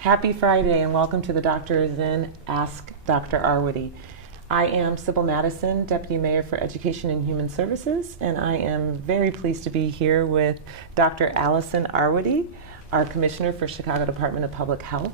Happy Friday and welcome to the Doctor is In, Ask Dr. Arwady. I am Sybil Madison, Deputy Mayor for Education and Human Services, and I am very pleased to be here with Dr. Allison Arwady, our Commissioner for Chicago Department of Public Health.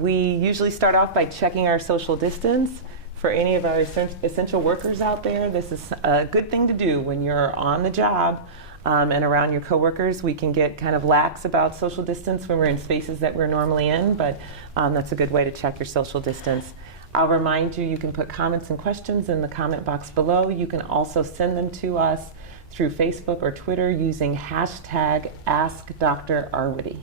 We usually start off by checking our social distance. For any of our essential workers out there, this is a good thing to do when you're on the job and around your coworkers. We can get kind of lax about social distance when we're in spaces that we're normally in, but that's a good way to check your social distance. I'll remind you, you can put comments and questions in the comment box below. You can also send them to us through Facebook or Twitter using hashtag AskDrArwady.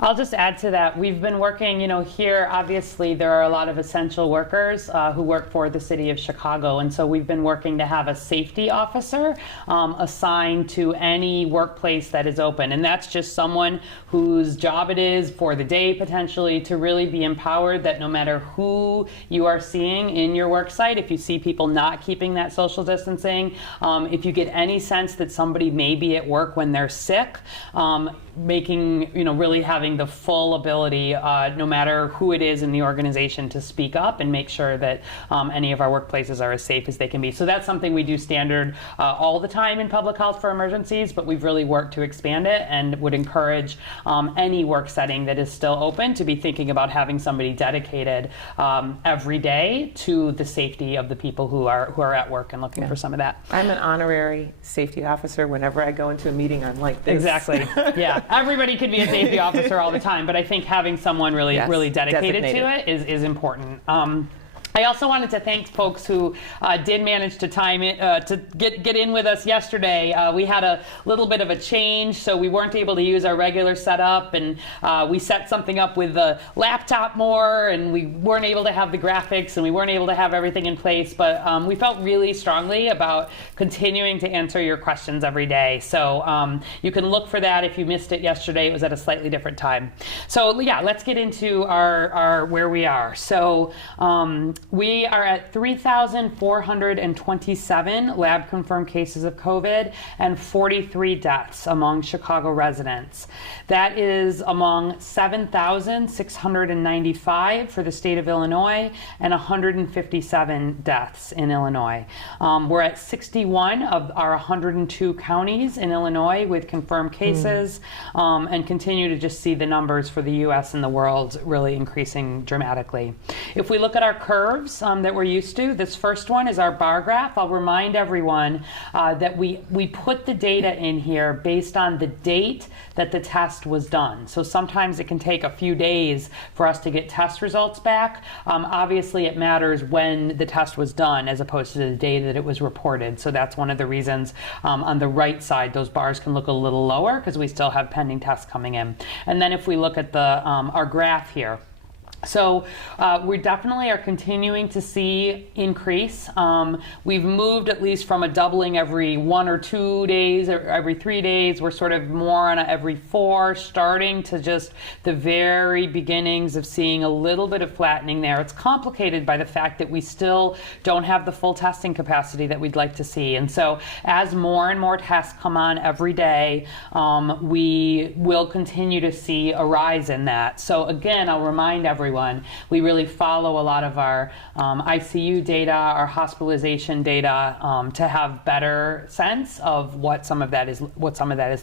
I'll just add to that. We've been working, here obviously there are a lot of essential workers who work for the city of Chicago, and so we've been working to have a safety officer assigned to any workplace that is open, and that's just someone whose job it is for the day potentially to really be empowered that no matter who you are seeing in your work site, if you see people not keeping that social distancing, if you get any sense that somebody may be at work when they're sick, making, really having the full ability, no matter who it is in the organization, to speak up and make sure that any of our workplaces are as safe as they can be. So that's something we do standard all the time in public health for emergencies, but we've really worked to expand it and would encourage any work setting that is still open to be thinking about having somebody dedicated every day to the safety of the people who are at work and looking for some of that. I'm an honorary safety officer. Whenever I go into a meeting, I'm like this. Exactly. Yeah. Everybody could be a safety officer all the time, but I think having someone really dedicated to it is important. I also wanted to thank folks who did manage to time it to get in with us yesterday. We had a little bit of a change, so we weren't able to use our regular setup, and we set something up with the laptop more, and we weren't able to have the graphics, and we weren't able to have everything in place, but we felt really strongly about continuing to answer your questions every day. So you can look for that if you missed it yesterday. It was at a slightly different time. So yeah, let's get into our where we are. So we are at 3,427 lab-confirmed cases of COVID and 43 deaths among Chicago residents. That is among 7,695 for the state of Illinois and 157 deaths in Illinois. We're at 61 of our 102 counties in Illinois with confirmed cases and continue to just see the numbers for the U.S. and the world really increasing dramatically. If we look at our curves that we're used to, this first one is our bar graph. I'll remind everyone that we put the data in here based on the date that the test was done. So sometimes it can take a few days for us to get test results back. Obviously it matters when the test was done as opposed to the day that it was reported. So that's one of the reasons on the right side those bars can look a little lower because we still have pending tests coming in. And then if we look at our graph here, so we definitely are continuing to see increase. We've moved at least from a doubling every 1 or 2 days, or every 3 days. We're sort of more on every 4, starting to just the very beginnings of seeing a little bit of flattening there. It's complicated by the fact that we still don't have the full testing capacity that we'd like to see. And so as more and more tests come on every day, we will continue to see a rise in that. So again, I'll remind everyone, we really follow a lot of our ICU data, our hospitalization data, to have better sense of what some of that is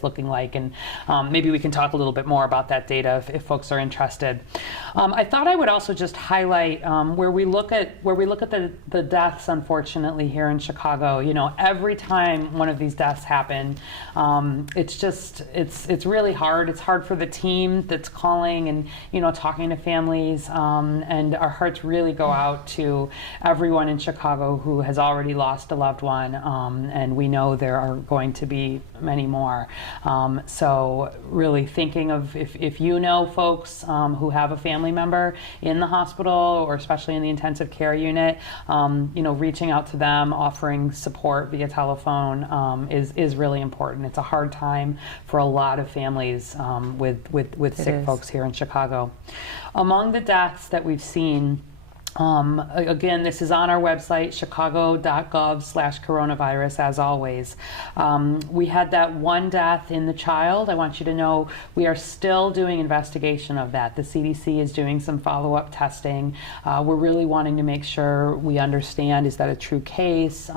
looking like, and maybe we can talk a little bit more about that data if folks are interested. I thought I would also just highlight where we look at the deaths, unfortunately, here in Chicago. Every time one of these deaths happen, it's really hard. It's hard for the team that's calling and talking to families. And our hearts really go out to everyone in Chicago who has already lost a loved one, and we know there are going to be many more. So really thinking of if you know folks who have a family member in the hospital or especially in the intensive care unit, reaching out to them, offering support via telephone is really important. It's a hard time for a lot of families with sick folks here in Chicago. Among the deaths that we've seen, Again, this is on our website, chicago.gov/coronavirus, as always. We had that one death in the child. I want you to know we are still doing investigation of that. The CDC is doing some follow-up testing. We're really wanting to make sure we understand, is that a true case,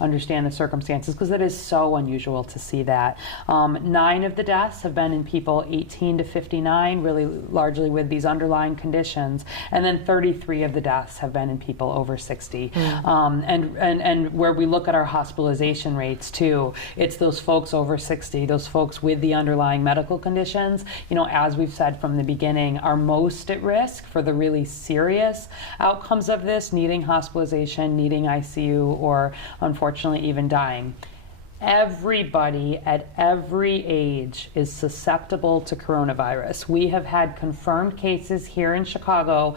understand the circumstances, because it is so unusual to see that. 9 of the deaths have been in people 18 to 59, really largely with these underlying conditions, and then 33 of the deaths have been in people over 60. And where we look at our hospitalization rates too, it's those folks over 60, those folks with the underlying medical conditions, as we've said from the beginning, are most at risk for the really serious outcomes of this, needing hospitalization, needing ICU, or unfortunately even dying. Everybody at every age is susceptible to coronavirus. We have had confirmed cases here in Chicago,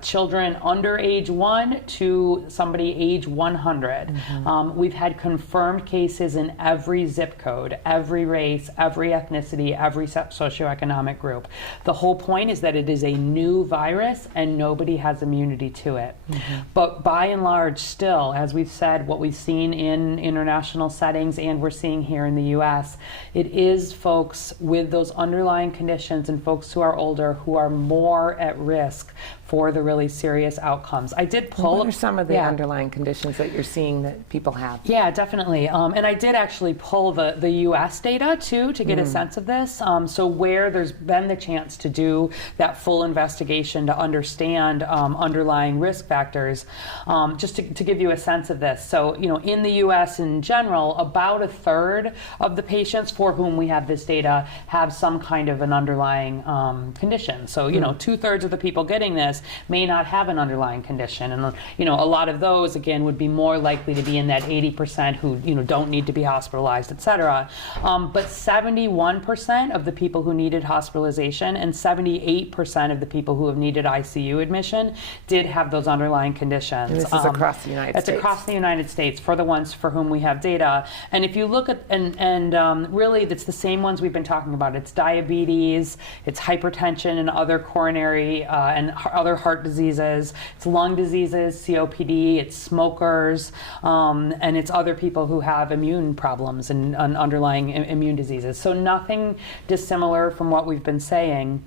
children under age 1 to somebody age 100. We've had confirmed cases in every zip code, every race, every ethnicity, every socioeconomic group. The whole point is that it is a new virus and nobody has immunity to it. But by and large, still, as we've said, what we've seen in international settings and we're seeing here in the U.S., it is folks with those underlying conditions and folks who are older who are more at risk for the really serious outcomes. I did pull... What are some of the underlying conditions that you're seeing that people have? Yeah, definitely. And I did actually pull the U.S. data, too, to get a sense of this. So where there's been the chance to do that full investigation to understand underlying risk factors, just to give you a sense of this. So, in the U.S. in general, about a third of the patients for whom we have this data have some kind of an underlying condition. So, 2/3 of the people getting this may not have an underlying condition. And, a lot of those, again, would be more likely to be in that 80% who, don't need to be hospitalized, et cetera. But 71% of the people who needed hospitalization and 78% of the people who have needed ICU admission did have those underlying conditions. And this is across the United States. It's across the United States for the ones for whom we have data. And if you look at, really, it's the same ones we've been talking about. It's diabetes, it's hypertension and other coronary and other heart diseases, it's lung diseases, COPD, it's smokers, and it's other people who have immune problems and underlying immune diseases. So nothing dissimilar from what we've been saying.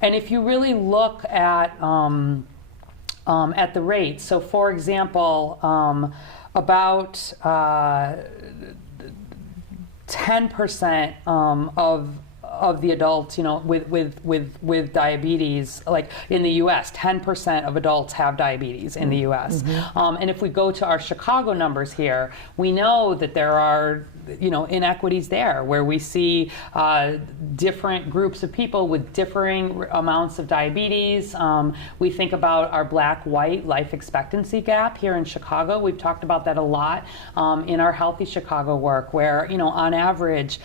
And if you really look at the rates, so for example, about 10% of the adults, with diabetes, like in the U.S., 10% of adults have diabetes in the U.S. And if we go to our Chicago numbers here, we know that there are inequities there, where we see different groups of people with differing amounts of diabetes. We think about our black-white life expectancy gap here in Chicago. We've talked about that a lot in our Healthy Chicago work, where, on average,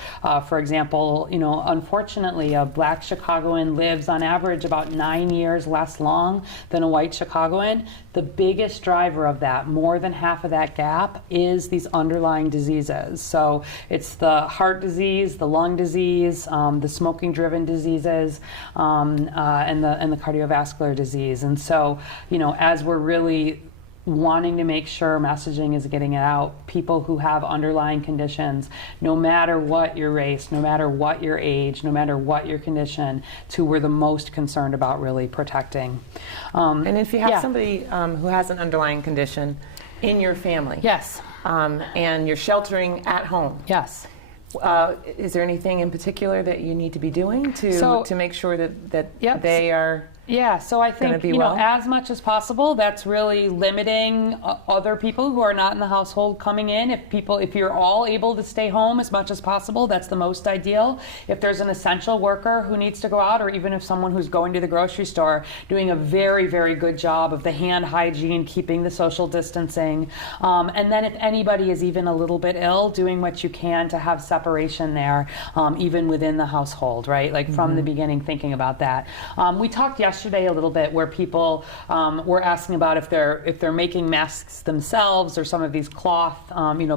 for example, unfortunately, a black Chicagoan lives on average about 9 years less long than a white Chicagoan. The biggest driver of that, more than half of that gap, is these underlying diseases. So it's the heart disease, the lung disease, the smoking-driven diseases, and the cardiovascular disease. And so, as we're really wanting to make sure messaging is getting it out, people who have underlying conditions, no matter what your race, no matter what your age, no matter what your condition, it's who we're the most concerned about really protecting. And if you have somebody who has an underlying condition in your family, yes, and you're sheltering at home, yes, is there anything in particular that you need to be doing to make sure that they are... Yeah, so I think, as much as possible, that's really limiting other people who are not in the household coming in. If you're all able to stay home as much as possible, that's the most ideal. If there's an essential worker who needs to go out, or even if someone who's going to the grocery store, doing a very, very good job of the hand hygiene, keeping the social distancing. And then if anybody is even a little bit ill, doing what you can to have separation there, even within the household, right? Like from the beginning, thinking about that. We talked yesterday yesterday a little bit where people were asking about if they're making masks themselves or some of these cloth,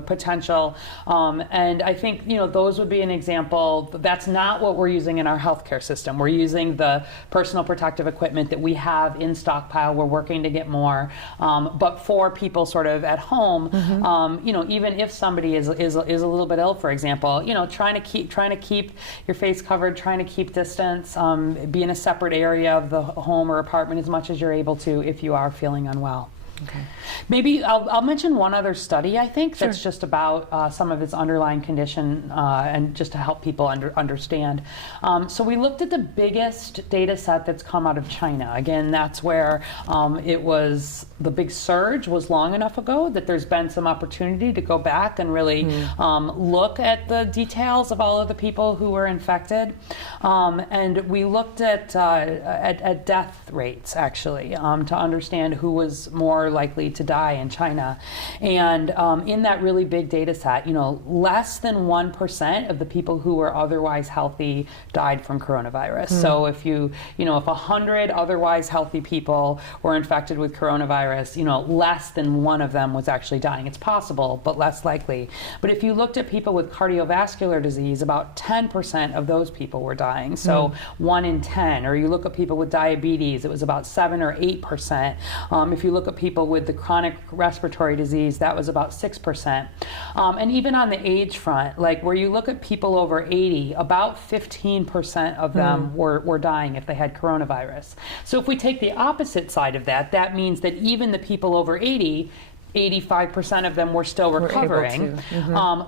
potential. And I think, those would be an example. That's not what we're using in our healthcare system. We're using the personal protective equipment that we have in stockpile. We're working to get more. But for people sort of at home, even if somebody is a little bit ill, for example, trying to keep your face covered, trying to keep distance, be in a separate area of the home or apartment as much as you're able to if you are feeling unwell. Okay. Maybe I'll mention one other study, I think, Sure. that's just about some of its underlying condition and just to help people understand. So we looked at the biggest data set that's come out of China. Again, that's where the big surge was long enough ago that there's been some opportunity to go back and really look at the details of all of the people who were infected. And we looked at death rates, actually, to understand who was more likely to die in China. And in that really big data set, less than 1% of the people who were otherwise healthy died from coronavirus. So if if 100 otherwise healthy people were infected with coronavirus, less than one of them was actually dying. It's possible, but less likely. But if you looked at people with cardiovascular disease, about 10% of those people were dying. So 1 in 10. Or you look at people with diabetes, it was about 7 or 8%. If you look at people with the chronic respiratory disease, that was about 6%. And even on the age front, like where you look at people over 80, about 15% of them were dying if they had coronavirus. So if we take the opposite side of that, that means that even the people over 80, 85% of them were still recovering.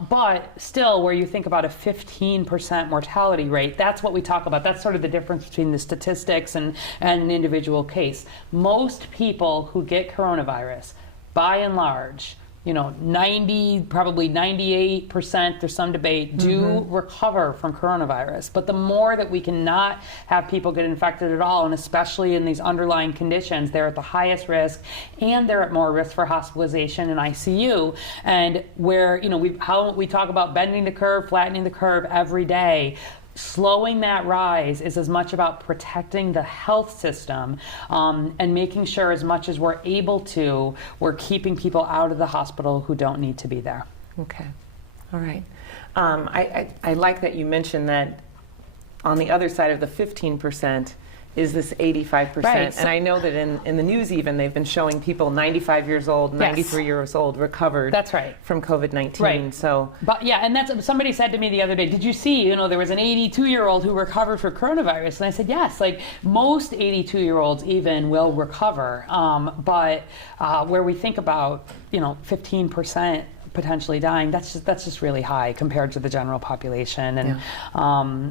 But still, where you think about a 15% mortality rate, that's what we talk about. That's sort of the difference between the statistics and an individual case. Most people who get coronavirus, by and large, 90, probably 98%, there's some debate, do recover from coronavirus. But the more that we can not have people get infected at all, and especially in these underlying conditions, they're at the highest risk, and they're at more risk for hospitalization and ICU. And where, how we talk about bending the curve, flattening the curve every day, slowing that rise is as much about protecting the health system and making sure as much as we're able to, we're keeping people out of the hospital who don't need to be there. Okay. All right. I like that you mentioned that on the other side of the 15% is this 85%. Right. And I know that in the news even, they've been showing people 95 years old, 93 years old recovered That's right. from COVID-19. Right. So, but yeah, and that's somebody said to me the other day, did you see, there was an 82-year-old who recovered for coronavirus? And I said, yes, like most 82-year-olds even will recover. But where we think about, 15% potentially dying, that's just really high compared to the general population,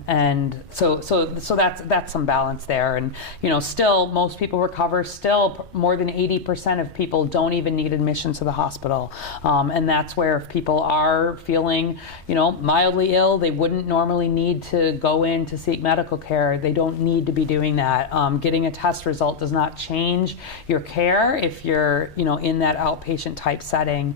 and so that's some balance there. And still most people recover. Still more than 80% of people don't even need admission to the hospital, and that's where if people are feeling mildly ill, they wouldn't normally need to go in to seek medical care. They don't need to be doing that. Getting a test result does not change your care if you're in that outpatient type setting.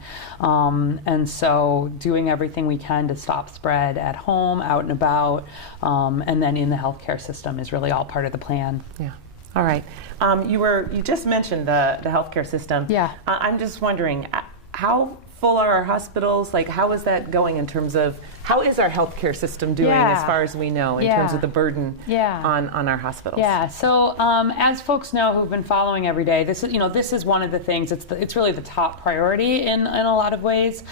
And so doing everything we can to stop spread at home, out and about, and then in the healthcare system is really all part of the plan. yeah. All right. You just mentioned the healthcare system. Yeah. I'm just wondering, how full are our hospitals? Like, how is that going in terms of, how is our healthcare system doing as far as we know in terms of the burden on our hospitals? Yeah, so as folks know who've been following every day, this is one of the things, it's really the top priority in a lot of ways.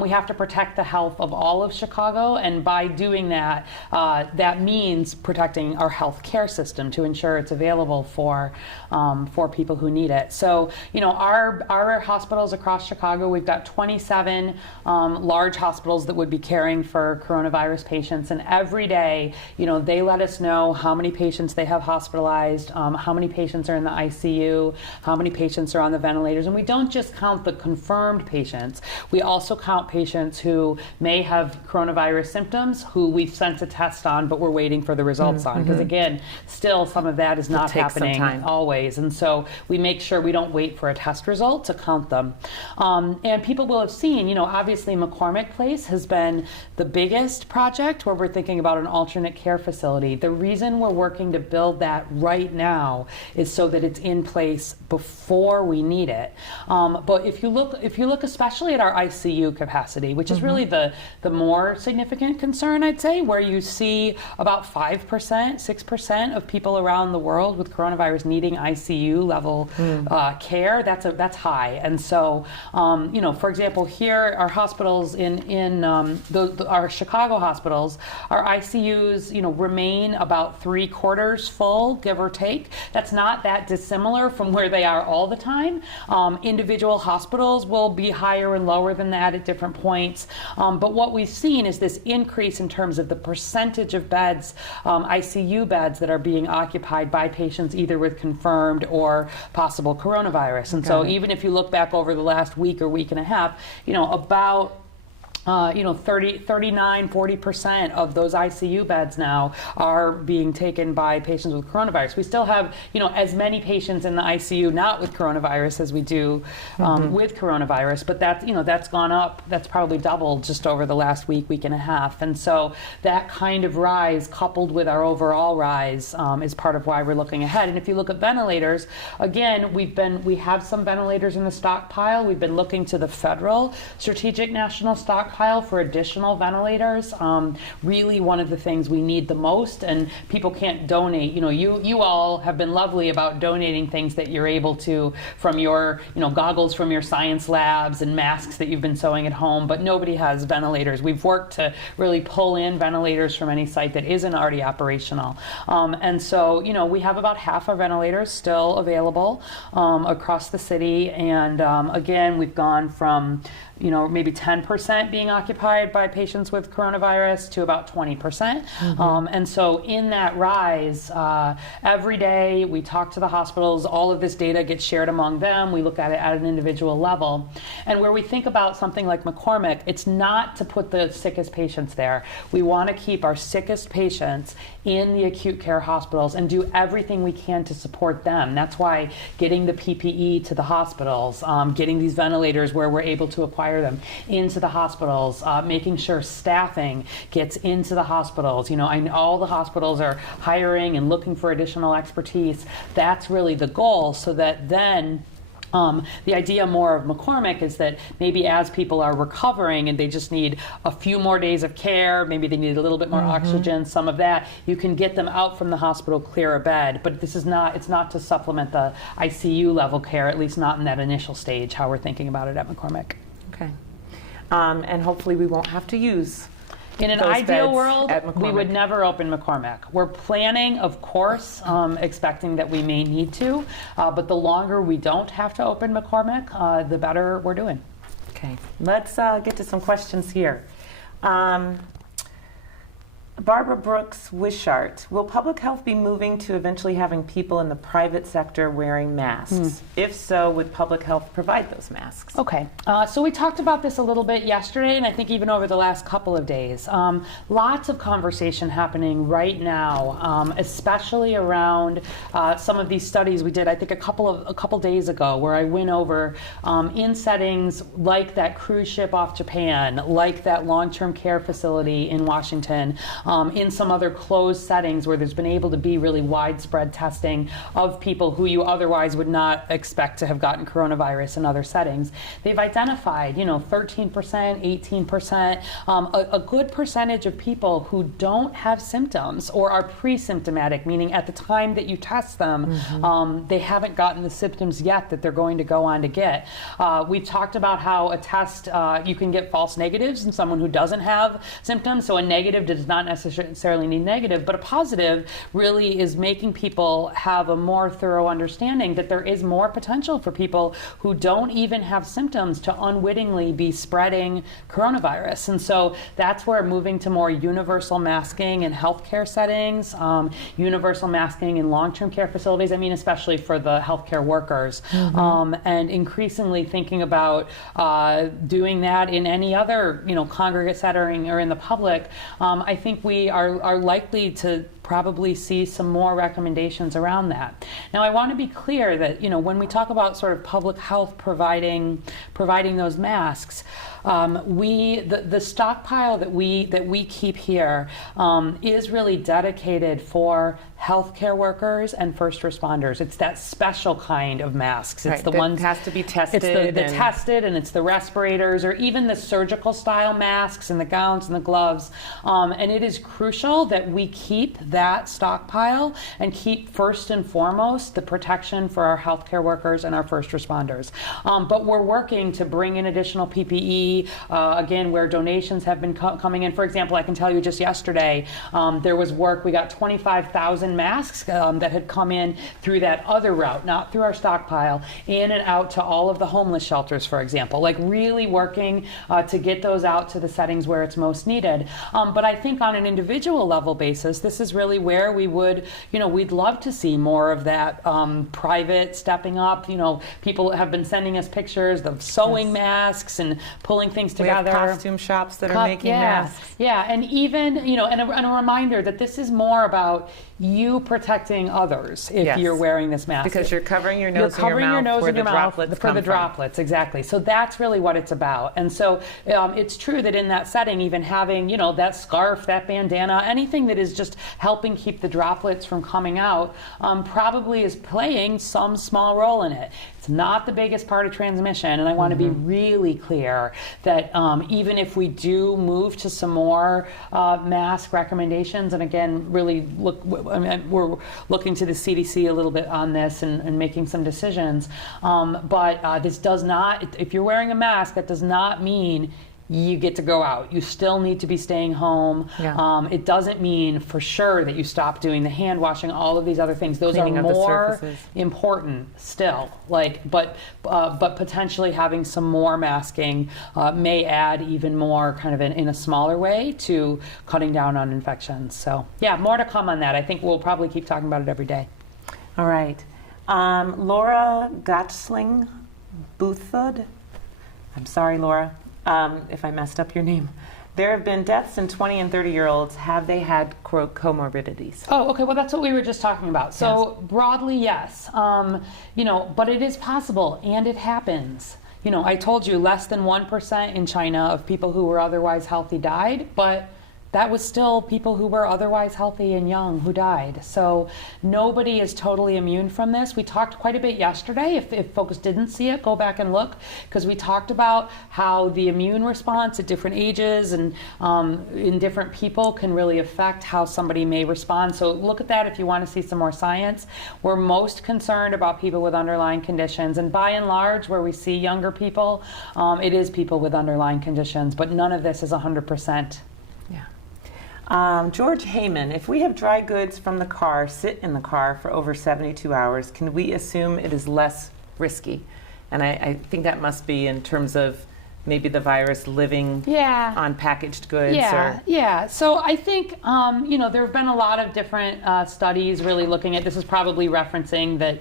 We have to protect the health of all of Chicago, and by doing that, that means protecting our health care system to ensure it's available for people who need it. So, our hospitals across Chicago, we've got 27 large hospitals that would be caring for coronavirus patients, and every day, they let us know how many patients they have hospitalized, how many patients are in the ICU, how many patients are on the ventilators, and we don't just count the confirmed patients. We also count patients who may have coronavirus symptoms, who we've sent a test on, but we're waiting for the results on, because again, still some of that is not happening always, and so we make sure we don't wait for a test result to count them. And people will have seen, obviously McCormick Place has been the biggest project where we're thinking about an alternate care facility. The reason we're working to build that right now is so that it's in place before we need it. But if you look especially at our ICU capacity, which is really the more significant concern, I'd say, where you see about 5%, 6% of people around the world with coronavirus needing ICU level care, that's high. And so, for example, here, our hospitals our Chicago hospitals, our ICUs, remain about 3/4 full, give or take. That's not that dissimilar from where they are all the time. Individual hospitals will be higher and lower than that at different points. But what we've seen is this increase in terms of the percentage of beds, ICU beds, that are being occupied by patients either with confirmed or possible coronavirus. And so even if you look back over the last week or week and a half, about 39-40% of those ICU beds now are being taken by patients with coronavirus. We still have, as many patients in the ICU not with coronavirus as we do with coronavirus, but that's gone up. That's probably doubled just over the last week and a half. And so that kind of rise, coupled with our overall rise, is part of why we're looking ahead. And if you look at ventilators, again, we have some ventilators in the stockpile. We've been looking to the federal strategic national stockpile for additional ventilators. Really one of the things we need the most, and people can't donate. You all have been lovely about donating things that you're able to from your, goggles from your science labs and masks that you've been sewing at home, but nobody has ventilators. We've worked to really pull in ventilators from any site that isn't already operational. And so, we have about half our ventilators still available across the city. And again, we've gone from maybe 10% being occupied by patients with coronavirus to about 20%. And so in that rise, every day we talk to the hospitals, all of this data gets shared among them. We look at it at an individual level. And where we think about something like McCormick, it's not to put the sickest patients there. We want to keep our sickest patients in the acute care hospitals and do everything we can to support them. That's why getting the PPE to the hospitals, getting these ventilators where we're able to acquire them into the hospitals, making sure staffing gets into the hospitals. All the hospitals are hiring and looking for additional expertise. That's really the goal, so that then the idea more of McCormick is that maybe as people are recovering and they just need a few more days of care, maybe they need a little bit more oxygen, some of that, you can get them out from the hospital, clear a bed. But it's not to supplement the ICU level care, at least not in that initial stage, how we're thinking about it at McCormick. Okay. And hopefully we won't have to use in an ideal world, we would never open McCormick. We're planning, of course, expecting that we may need to, but the longer we don't have to open McCormick, the better we're doing. Okay, let's get to some questions here. Barbara Brooks Wishart, will public health be moving to eventually having people in the private sector wearing masks? If so, would public health provide those masks? Okay, so we talked about this a little bit yesterday, and I think even over the last couple of days. Lots of conversation happening right now, especially around some of these studies we did, I think a couple days ago, where I went over in settings like that cruise ship off Japan, like that long-term care facility in Washington, in some other closed settings where there's been able to be really widespread testing of people who you otherwise would not expect to have gotten coronavirus in other settings. They've identified, 13%, 18%, a good percentage of people who don't have symptoms or are pre-symptomatic, meaning at the time that you test them, they haven't gotten the symptoms yet that they're going to go on to get. We've talked about how a test, you can get false negatives in someone who doesn't have symptoms, so a negative does not necessarily need negative, but a positive really is making people have a more thorough understanding that there is more potential for people who don't even have symptoms to unwittingly be spreading coronavirus. And so that's where moving to more universal masking in healthcare settings, universal masking in long-term care facilities, especially for the healthcare workers, and increasingly thinking about doing that in any other, congregate setting or in the public. I think we are likely to probably see some more recommendations around that. Now, I want to be clear that, when we talk about sort of public health providing those masks, the stockpile that we keep here is really dedicated for healthcare workers and first responders. It's that special kind of masks. It's the ones has to be tested. It's the tested, and it's the respirators, or even the surgical style masks and the gowns and the gloves. And it is crucial that we keep that stockpile and keep first and foremost the protection for our healthcare workers and our first responders. But we're working to bring in additional PPE, again, where donations have been coming in. For example, I can tell you just yesterday, there was work, we got 25,000 masks that had come in through that other route, not through our stockpile, in and out to all of the homeless shelters, for example, like really working to get those out to the settings where it's most needed. But I think on an individual level basis, this is really where we would, we'd love to see more of that private stepping up. People have been sending us pictures of sewing masks and pulling things together. We have costume shops that are making masks. Yeah, and even, and a reminder that this is more about you protecting others if you're wearing this mask. Because you're covering your nose and your mouth for the droplets, exactly. So that's really what it's about. And so it's true that in that setting, even having, that scarf, that bandana, anything that is just helping keep the droplets from coming out probably is playing some small role in it. It's not the biggest part of transmission, and I want to be really clear that even if we do move to some more mask recommendations, and again, really we're looking to the CDC a little bit on this and making some decisions, but this does not, if you're wearing a mask, that does not mean you get to go out. You still need to be staying home. Yeah. It doesn't mean for sure that you stop doing the hand washing, all of these other things. Those Cleaning are of the more surfaces. important still. But potentially having some more masking may add even more kind of in a smaller way to cutting down on infections. So yeah, more to come on that. I think we'll probably keep talking about it every day. All right. Laura Gottsling Boothud. I'm sorry, Laura, if I messed up your name. There have been deaths in 20 and 30-year-olds. Have they had comorbidities? Oh, okay. Well, that's what we were just talking about. So broadly, yes. But it is possible, and it happens. I told you less than 1% in China of people who were otherwise healthy died, but that was still people who were otherwise healthy and young who died. So nobody is totally immune from this. We talked quite a bit yesterday. If folks didn't see it, go back and look, because we talked about how the immune response at different ages and in different people can really affect how somebody may respond. So look at that if you want to see some more science. We're most concerned about people with underlying conditions. And by and large, where we see younger people, it is people with underlying conditions. But none of this is 100%. George Heyman, if we have dry goods from the car sit in the car for over 72 hours, can we assume it is less risky? And I think that must be in terms of maybe the virus living on packaged goods. Yeah. So I think, there have been a lot of different studies really looking at, this is probably referencing that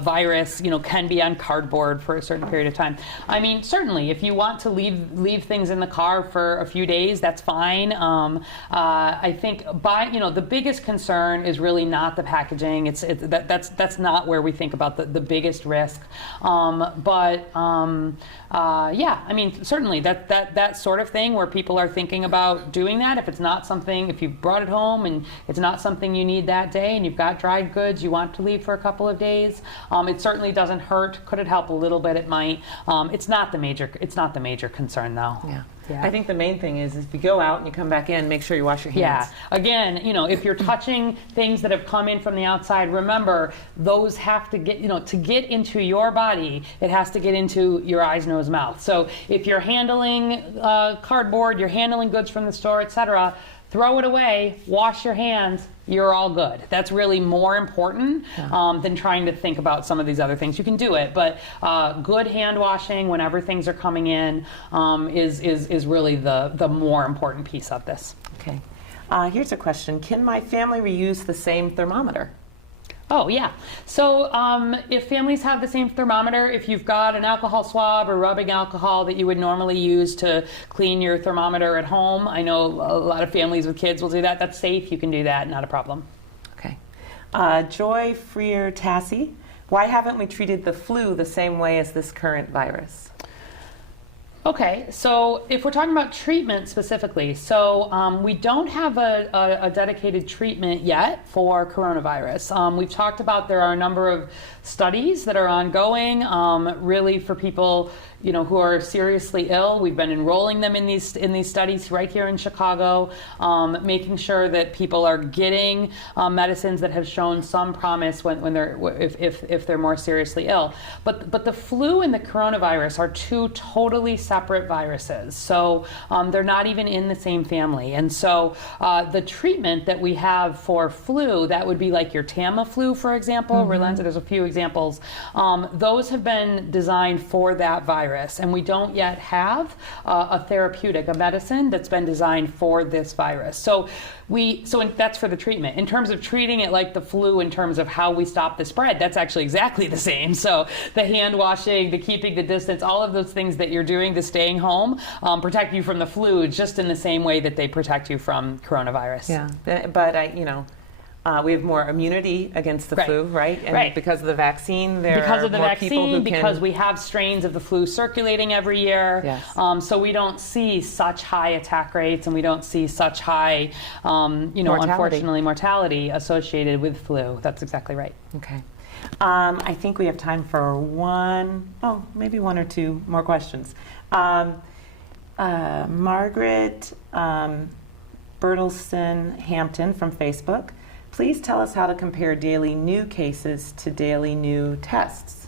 virus, can be on cardboard for a certain period of time. I mean, certainly, if you want to leave things in the car for a few days, that's fine. I think the biggest concern is really not the packaging. That's not where we think about the biggest risk. Certainly that sort of thing where people are thinking about doing that. If you brought it home and it's not something you need that day and you've got dried goods you want to leave for a couple of days, it certainly doesn't hurt. Could it help a little bit? It might. It's not the major concern though. Yeah. I think the main thing is if you go out and you come back in, make sure you wash your hands. Yeah. Again, if you're touching things that have come in from the outside, remember those have to get, to get into your body, it has to get into your eyes, nose, mouth. So if you're handling cardboard, you're handling goods from the store, etc., throw it away, wash your hands, you're all good. That's really more important than trying to think about some of these other things. You can do it, but good hand washing whenever things are coming in is really the more important piece of this. Okay. Here's a question. Can my family reuse the same thermometer? Oh, yeah. So if families have the same thermometer, if you've got an alcohol swab or rubbing alcohol that you would normally use to clean your thermometer at home, I know a lot of families with kids will do that. That's safe. You can do that. Not a problem. Joy Freer Tassie, why haven't we treated the flu the same way as this current virus? Okay, so if we're talking about treatment specifically, so we don't have a dedicated treatment yet for coronavirus. We've talked about there are a number of studies that are ongoing, really for people who are seriously ill. We've been enrolling them in these studies right here in Chicago, making sure that people are getting medicines that have shown some promise when they're if they're more seriously ill. But the flu and the coronavirus are two totally separate viruses, so they're not even in the same family. And so the treatment that we have for flu, that would be like your Tamiflu, for example. Relenza, there's a few examples. Those have been designed for that virus. And we don't yet have a therapeutic, a medicine that's been designed for this virus. So that's for the treatment. In terms of treating it like the flu, in terms of how we stop the spread, that's actually exactly the same. So the hand washing, the keeping the distance, all of those things that you're doing, the staying home, protect you from the flu just in the same way that they protect you from coronavirus. Yeah, but we have more immunity against the flu, right? And because of the vaccine, because we have strains of the flu circulating every year. Yes. So we don't see such high attack rates, and we don't see such high, unfortunately, mortality associated with flu. That's exactly right. Okay. I think we have time for maybe one or two more questions. Margaret Bertelston Hampton from Facebook. Please tell us how to compare daily new cases to daily new tests.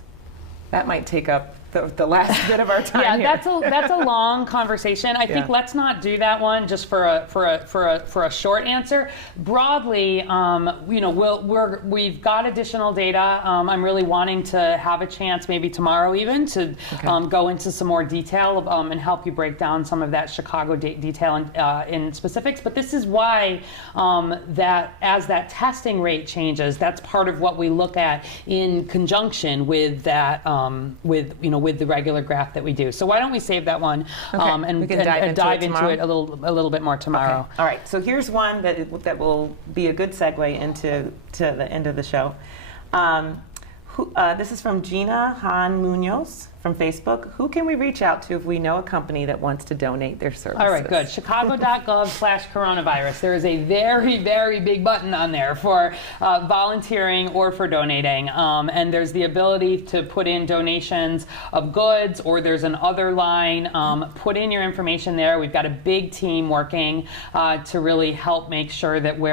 That might take up the last bit of our time. Yeah, that's a long conversation. I think let's not do that one just for a short answer. Broadly, we've got additional data. I'm really wanting to have a chance, maybe tomorrow even, to go into some more detail and help you break down some of that Chicago detail in specifics. But this is why that as that testing rate changes, that's part of what we look at in conjunction with that with the regular graph that we do. So why don't we save that one and dive into it a little bit more tomorrow. Okay. All right. So here's one that will be a good segue into the end of the show. This is from Gina Han Munoz from Facebook. Who can we reach out to if we know a company that wants to donate their services? All right, good. Chicago.gov/coronavirus. There is a very, very big button on there for volunteering or for donating. And there's the ability to put in donations of goods, or there's an other line. Put in your information there. We've got a big team working to really help make sure that we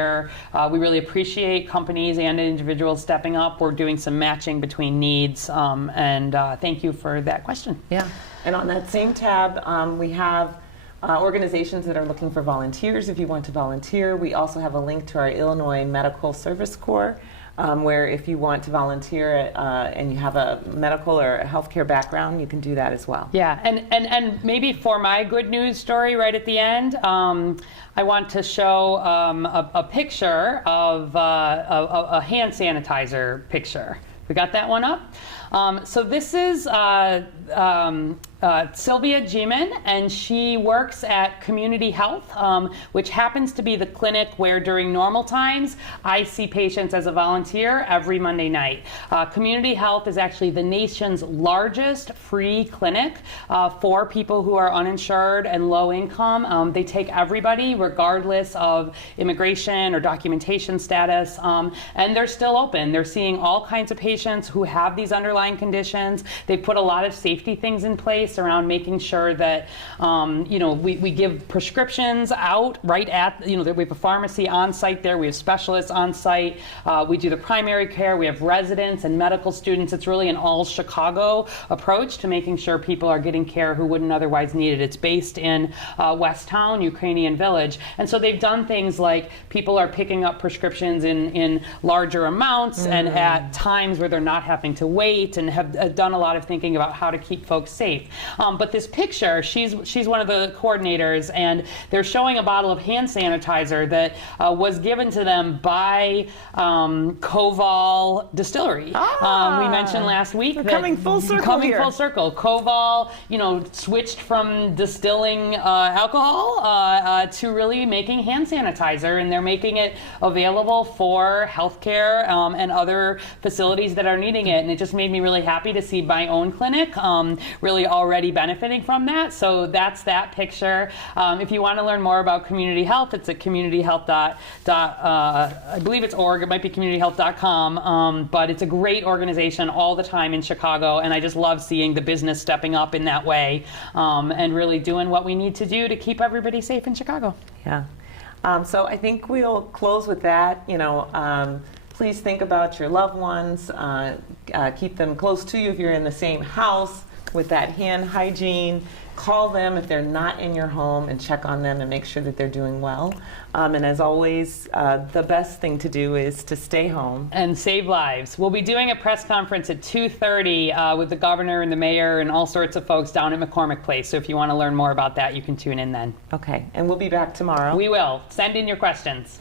really appreciate companies and individuals stepping up. We're doing some matching between needs. And thank you for that question. Yeah. And on that same tab, we have organizations that are looking for volunteers if you want to volunteer. We also have a link to our Illinois Medical Service Corps, where if you want to volunteer and you have a medical or a healthcare background, you can do that as well. Yeah, and maybe for my good news story right at the end, I want to show a picture of a hand sanitizer picture. We got that one up? So this is Sylvia Geeman, and she works at Community Health, which happens to be the clinic where during normal times I see patients as a volunteer every Monday night. Community Health is actually the nation's largest free clinic for people who are uninsured and low income. They take everybody regardless of immigration or documentation status, and they're still open. They're seeing all kinds of patients who have these underlying conditions. They put a lot of safety things in place around making sure that we give prescriptions out right at that we have a pharmacy on site there. We have specialists on site. We do the primary care. We have residents and medical students. It's really an all Chicago approach to making sure people are getting care who wouldn't otherwise need it. It's based in West Town, Ukrainian Village, and so they've done things like people are picking up prescriptions in larger amounts and at times where they're not having to wait, and have done a lot of thinking about how to keep folks safe. But this picture, she's one of the coordinators, and they're showing a bottle of hand sanitizer that was given to them by Koval Distillery. We mentioned last week that coming full circle coming here. full circle. Koval, switched from distilling alcohol to really making hand sanitizer, and they're making it available for healthcare and other facilities that are needing it. And it just made me really happy to see my own clinic really already benefiting from that. So that's that picture. If you want to learn more about community health, it's at communityhealth. I believe it's org. It might be communityhealth.com. But it's a great organization all the time in Chicago, and I just love seeing the business stepping up in that way and really doing what we need to do to keep everybody safe in Chicago. Yeah. So I think we'll close with that. Please think about your loved ones. Keep them close to you if you're in the same house with that hand hygiene. Call them if they're not in your home and check on them and make sure that they're doing well. And as always, the best thing to do is to stay home. And save lives. We'll be doing a press conference at 2:30 with the governor and the mayor and all sorts of folks down at McCormick Place. So if you want to learn more about that, you can tune in then. Okay, and we'll be back tomorrow. We will. Send in your questions.